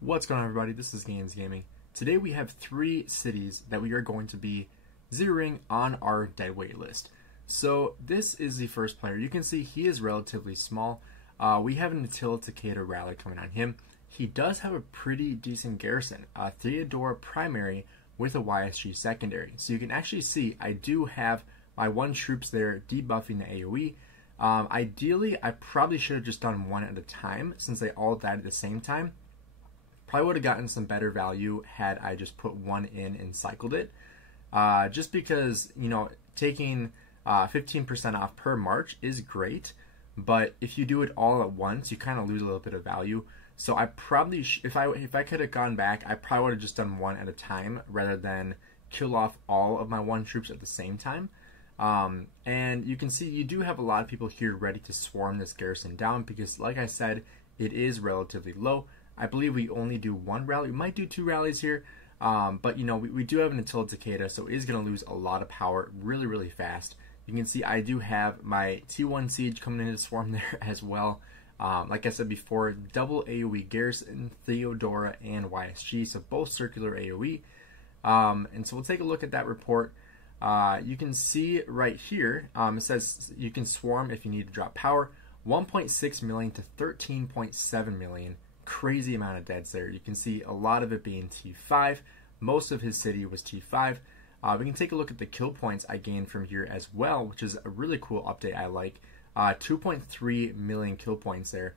What's going on, everybody? This is Gainz Gaming. Today we have 3 cities that we are going to be zeroing on our deadweight list. So this is the first player. You can see he is relatively small. We have an Attila Takeda rally coming on him. He does have a pretty decent garrison, a Theodora primary with a YSG secondary. So you can actually see I do have my 1 troops there debuffing the AoE. Ideally, I probably should have just done 1 at a time since they all died at the same time. Probably would have gotten some better value had I just put 1 in and cycled it. Just because, you know, taking 15% off per march is great, but if you do it all at once, you kind of lose a little bit of value. So I probably, if I could have gone back, I probably would have just done 1 at a time rather than kill off all of my 1 troops at the same time. And you can see you do have a lot of people here ready to swarm this garrison down because, like I said, it is relatively low. I believe we only do 1 rally. We might do 2 rallies here, but you know, we do have an Attila Takeda, so it is going to lose a lot of power really fast. You can see I do have my T1 Siege coming in to swarm there as well. Like I said before, double AoE garrison, Theodora, and YSG, so both circular AoE. And so we'll take a look at that report. You can see right here, it says you can swarm if you need to drop power, 1.6 million to 13.7 million. Crazy amount of deads there. You can see a lot of it being T5. Most of his city was T5. We can take a look at the kill points I gained from here as well, which is a really cool update I like. 2.3 million kill points there.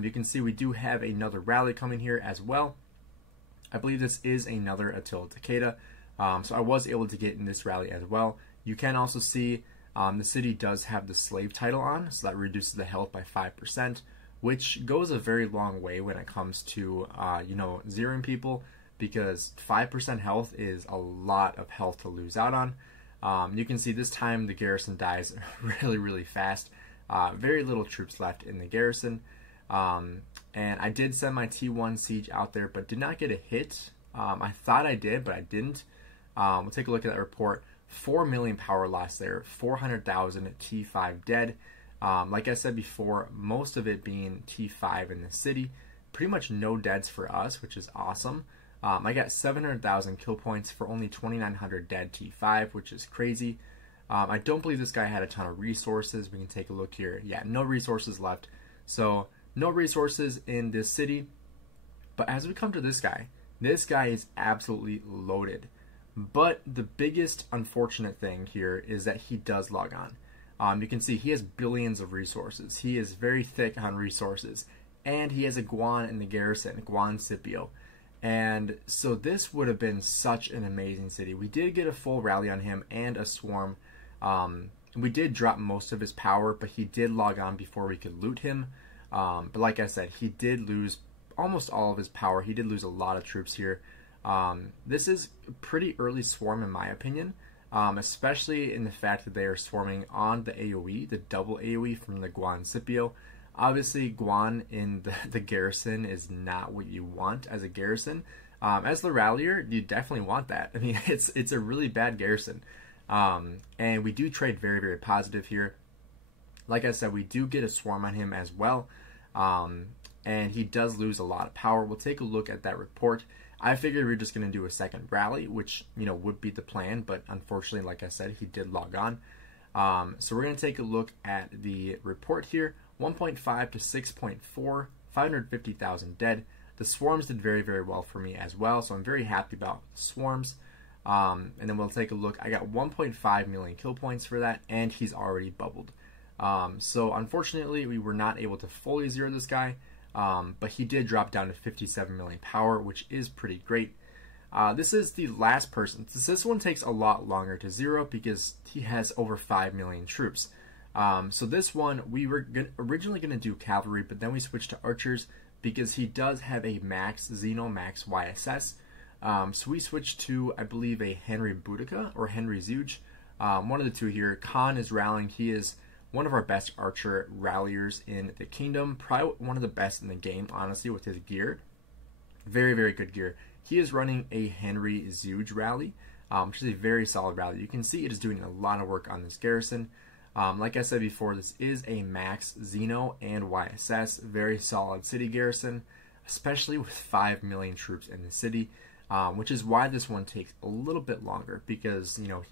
You can see we do have another rally coming here as well. I believe this is another Attila Takeda. So I was able to get in this rally as well. You can also see the city does have the slave title on, so that reduces the health by 5%. Which goes a very long way when it comes to, you know, zeroing people, because 5% health is a lot of health to lose out on. You can see this time the garrison dies really fast. Very little troops left in the garrison. And I did send my T1 Siege out there, but did not get a hit. I thought I did, but I didn't. We'll take a look at that report. 4 million power loss there, 400,000 T5 dead. Like I said before, most of it being T5 in the city. Pretty much no deads for us, which is awesome. I got 700,000 kill points for only 2,900 dead T5, which is crazy. I don't believe this guy had a ton of resources. We can take a look here. Yeah, no resources left. So, no resources in this city. But as we come to this guy is absolutely loaded. But the biggest unfortunate thing here is that he does log on. You can see he has billions of resources. He is very thick on resources. And he has a Guan in the garrison, Guan Scipio. And so this would have been such an amazing city. We did get a full rally on him and a swarm. We did drop most of his power, but he did log on before we could loot him. But like I said, he did lose almost all of his power. He did lose a lot of troops here. This is a pretty early swarm in my opinion. Especially in the fact that they are swarming on the AoE, the double AoE from the Guan Scipio. Obviously, Guan in the garrison is not what you want as a garrison. As the rallier, you definitely want that. I mean, it's a really bad garrison. And we do trade very positive here. Like I said, we do get a swarm on him as well. And he does lose a lot of power. We'll take a look at that report. I figured we are just going to do a second rally, which, you know, would be the plan, but unfortunately, like I said, he did log on. So we're going to take a look at the report here. 1.5 to 6.4, 550,000 dead. The swarms did very well for me as well, so I'm very happy about the swarms. And then we'll take a look. I got 1.5 million kill points for that, and he's already bubbled. So unfortunately, we were not able to fully zero this guy. But he did drop down to 57 million power, which is pretty great. This is the last person. This one takes a lot longer to zero because he has over 5 million troops. So this one, we were originally going to do cavalry, but then we switched to archers because he does have a max Xeno max YSS. So we switched to, I believe, a Henry Boudica or Henry Zuge. One of the two here. Khan is rallying. He is one of our best archer ralliers in the kingdom. Probably one of the best in the game, honestly, with his gear. Very good gear. He is running a Henry Zuge rally, which is a very solid rally. You can see it is doing a lot of work on this garrison. Like I said before, this is a max Xeno and YSS. Very solid city garrison. especially with 5 million troops in the city, which is why this one takes a little bit longer, because, you know,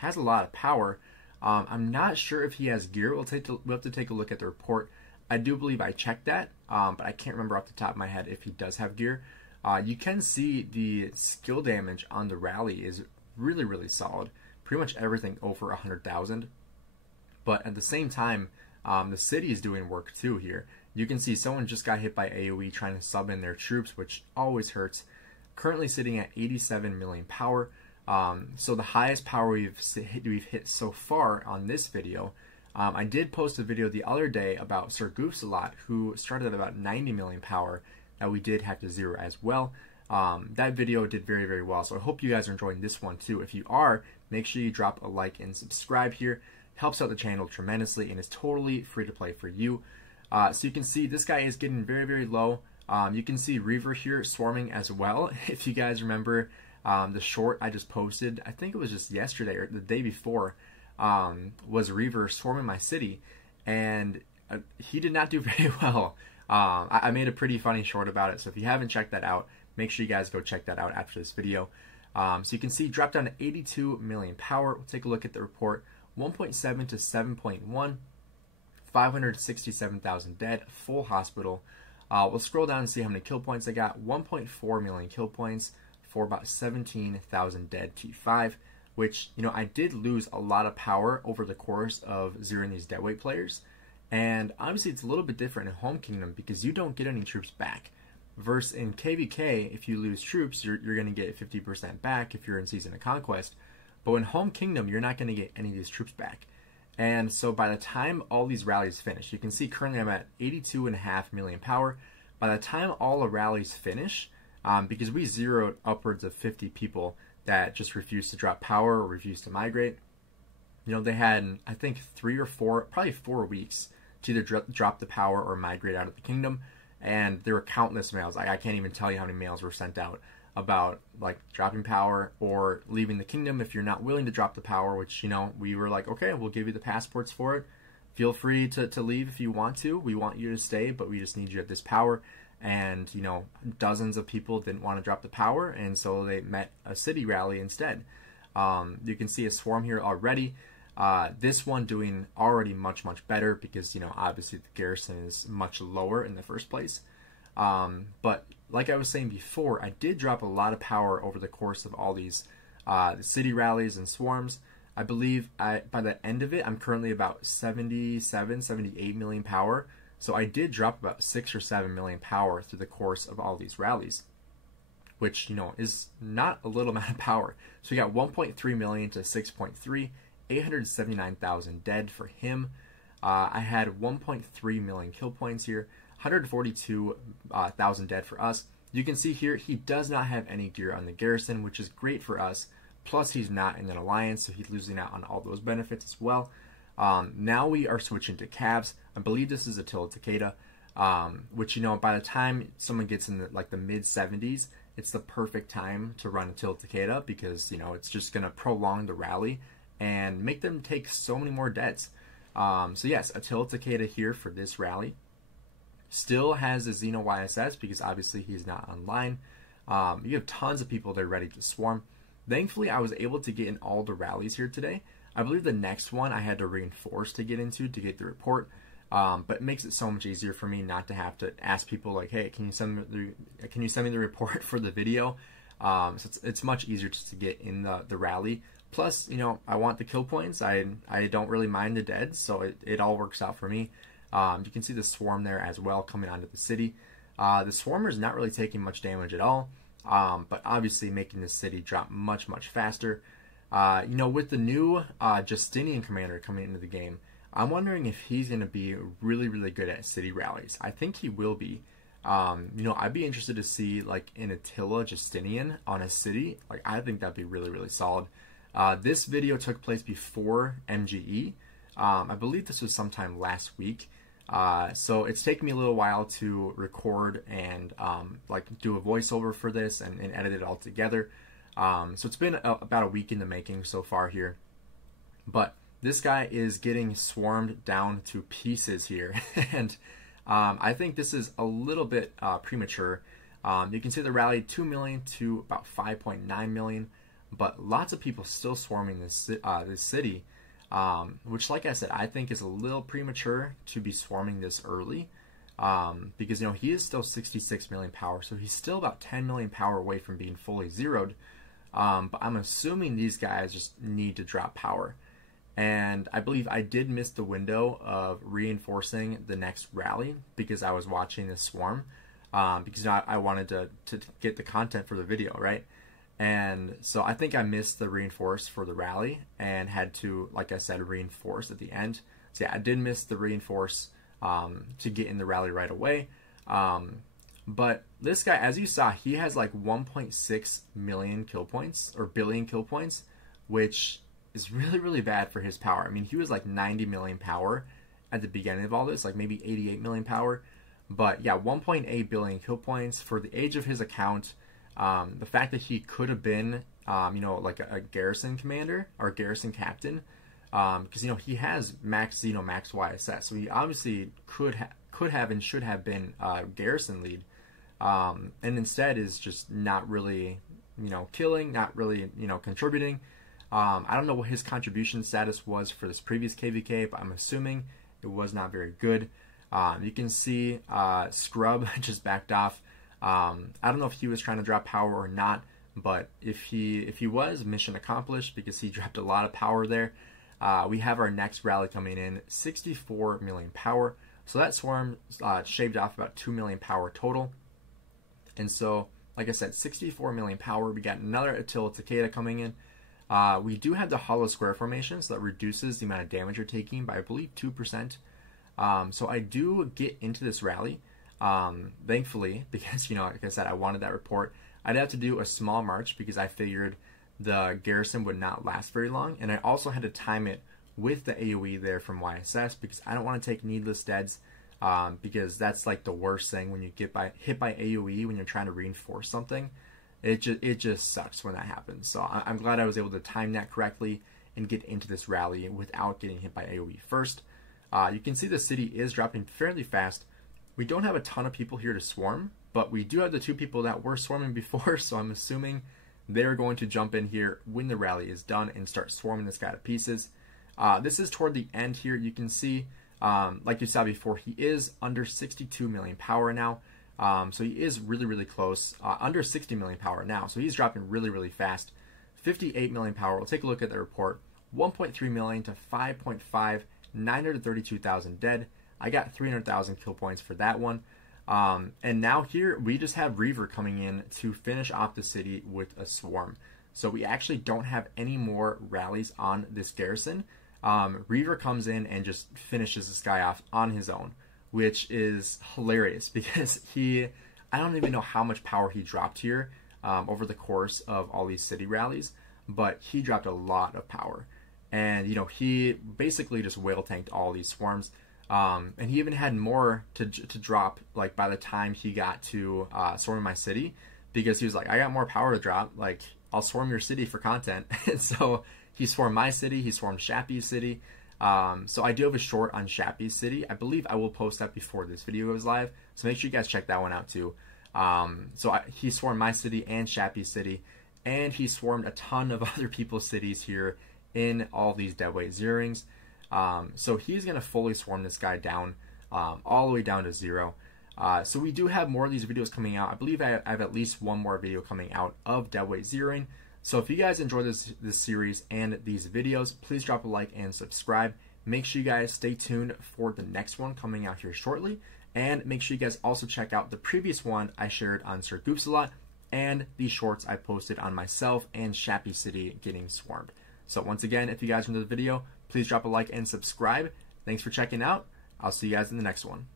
has a lot of power. I'm not sure if he has gear. We'll have to take a look at the report. I do believe I checked that, but I can't remember off the top of my head if he does have gear. You can see the skill damage on the rally is really, really solid. Pretty much everything over 100,000. But at the same time, the city is doing work too here. You can see someone just got hit by AoE trying to sub in their troops, which always hurts. Currently sitting at 87 million power. So the highest power we've hit so far on this video. I did post a video the other day about Sir Goofsalot, who started at about 90 million power that we did have to zero as well. That video did very, very well, so I hope you guys are enjoying this one too. If you are, make sure you drop a like and subscribe here. It helps out the channel tremendously and is totally free to play for you. So you can see this guy is getting very, very low. You can see Reaver here swarming as well. If you guys remember the short I just posted, I think it was just yesterday or the day before, was Reaver swarming my city, and he did not do very well. I made a pretty funny short about it, so if you haven't checked that out, make sure you guys go check that out after this video. So you can see dropped down to 82 million power. We'll take a look at the report. 1.7 to 7.1, 567,000 dead, full hospital. We'll scroll down and see how many kill points I got. 1.4 million kill points for about 17,000 dead T5, which, you know, I did lose a lot of power over the course of zeroing these Deadweight players. And obviously it's a little bit different in Home Kingdom because you don't get any troops back. Versus in KVK, if you lose troops, you're going to get 50% back if you're in Season of Conquest. But in Home Kingdom, you're not going to get any of these troops back. And so by the time all these rallies finish, you can see currently I'm at 82.5 million power. By the time all the rallies finish, because we zeroed upwards of 50 people that just refused to drop power or refused to migrate, you know, they had, I think, 3 or 4, probably 4 weeks to either drop the power or migrate out of the kingdom. And there were countless mails. I can't even tell you how many mails were sent out about like dropping power or leaving the kingdom if you're not willing to drop the power, which, you know, we were like, okay, we'll give you the passports for it. Feel free to leave if you want to. We want you to stay, but we just need you at this power. And, you know, dozens of people didn't want to drop the power, and so they met a city rally instead. You can see a swarm here already. This one doing already much, much better because, you know, obviously the garrison is much lower in the first place. But like I was saying before, I did drop a lot of power over the course of all these the city rallies and swarms. I believe by the end of it, I'm currently about 77, 78 million power. So I did drop about 6 or 7 million power through the course of all these rallies, which, you know, is not a little amount of power. So we got 1.3 million to 6.3, 879,000 dead for him. I had 1.3 million kill points here, 142,000 dead for us. You can see here he does not have any gear on the garrison, which is great for us. Plus he's not in an alliance, so he's losing out on all those benefits as well. Now we are switching to calves. I believe this is Attila Takeda, which, you know, by the time someone gets in the mid 70s, it's the perfect time to run Attila Takeda because, you know, it's just going to prolong the rally and make them take so many more deaths. So yes, Attila Takeda here for this rally. Still has a Xeno YSS because obviously he's not online. You have tons of people that are ready to swarm. Thankfully, I was able to get in all the rallies here today. I believe the next one I had to reinforce to get into to get the report. But it makes it so much easier for me not to have to ask people like, hey, can you send me the report for the video? So it's much easier just to get in the rally. Plus, you know, I want the kill points. I don't really mind the dead, so it all works out for me. You can see the swarm there as well coming onto the city. The swarmer is not really taking much damage at all, but obviously making the city drop much, much faster. You know, with the new Justinian commander coming into the game, I'm wondering if he's going to be really, really good at city rallies. I think he will be. You know, I'd be interested to see like an Attila Justinian on a city. Like, I think that'd be really, really solid. This video took place before MGE. I believe this was sometime last week. So it's taken me a little while to record and like do a voiceover for this and edit it all together. So it's been about a week in the making so far here. But this guy is getting swarmed down to pieces here. And I think this is a little bit premature. You can see the rally 2 million to about 5.9 million, but lots of people still swarming this city, which, like I said, I think is a little premature to be swarming this early, because he is still 66 million power, so he's still about 10 million power away from being fully zeroed. But I'm assuming these guys just need to drop power. And I believe I did miss the window of reinforcing the next rally because I was watching this swarm, because I wanted to get the content for the video, right? And so I think I missed the reinforce for the rally and had to, like I said, reinforce at the end. So yeah, I did miss the reinforce to get in the rally right away. But this guy, as you saw, he has like 1.6 million kill points, or billion kill points, which is really, really bad for his power. I mean, he was like 90 million power at the beginning of all this, like maybe 88 million power. But yeah, 1.8 billion kill points for the age of his account. The fact that he could have been, like a garrison commander or garrison captain, because he has max Xeno, max YSS, so he obviously could have and should have been garrison lead, and instead is just not really, killing, not really, contributing. I don't know what his contribution status was for this previous KVK, but I'm assuming it was not very good. You can see Scrub just backed off. I don't know if he was trying to drop power or not, but if he was, mission accomplished, because he dropped a lot of power there. We have our next rally coming in, 64 million power. So that swarm shaved off about 2 million power total. And so, like I said, 64 million power. We got another Attila Takeda coming in. We do have the hollow square formation, so that reduces the amount of damage you're taking by, I believe, 2%. So I do get into this rally, thankfully, because, like I said, I wanted that report. I'd have to do a small march because I figured the garrison would not last very long, and I also had to time it with the AoE there from YSS because I don't want to take needless deads, because that's like the worst thing when you get hit by AoE when you're trying to reinforce something. It just sucks when that happens. So I'm glad I was able to time that correctly and get into this rally without getting hit by AoE first. You can see the city is dropping fairly fast. We don't have a ton of people here to swarm, but we do have the 2 people that were swarming before, so I'm assuming they're going to jump in here when the rally is done and start swarming this guy to pieces. This is toward the end here. You can see, like you saw before, he is under 62 million power now. So he is really, really close, under 60 million power now. So he's dropping really, really fast. 58 million power. We'll take a look at the report. 1.3 million to 5.5, 932,000 dead. I got 300,000 kill points for that one. And now here we just have Reaver coming in to finish off the city with a swarm. So we actually don't have any more rallies on this garrison. Reaver comes in and just finishes this guy off on his own, which is hilarious because I don't even know how much power he dropped here over the course of all these city rallies, but he dropped a lot of power. And, he basically just whale tanked all these swarms. And he even had more to drop, like, by the time he got to swarming my city, because he was like, I got more power to drop, like, I'll swarm your city for content. And so he swarmed my city, he swarmed Shappy's city. So I do have a short on Shappy's city. I believe I will post that before this video goes live, so make sure you guys check that one out too. He swarmed my city and Shappy's city, and he swarmed a ton of other people's cities here in all these Deadweight zeroings. So he's going to fully swarm this guy down, all the way down to 0. So we do have more of these videos coming out. I believe I have at least one more video coming out of Deadweight zeroing. So if you guys enjoy this series and these videos, please drop a like and subscribe. Make sure you guys stay tuned for the next one coming out here shortly. And make sure you guys also check out the previous one I shared on Sir Goops a lot, and the shorts I posted on myself and Shappy City getting swarmed. So once again, if you guys enjoyed the video, please drop a like and subscribe. Thanks for checking out. I'll see you guys in the next one.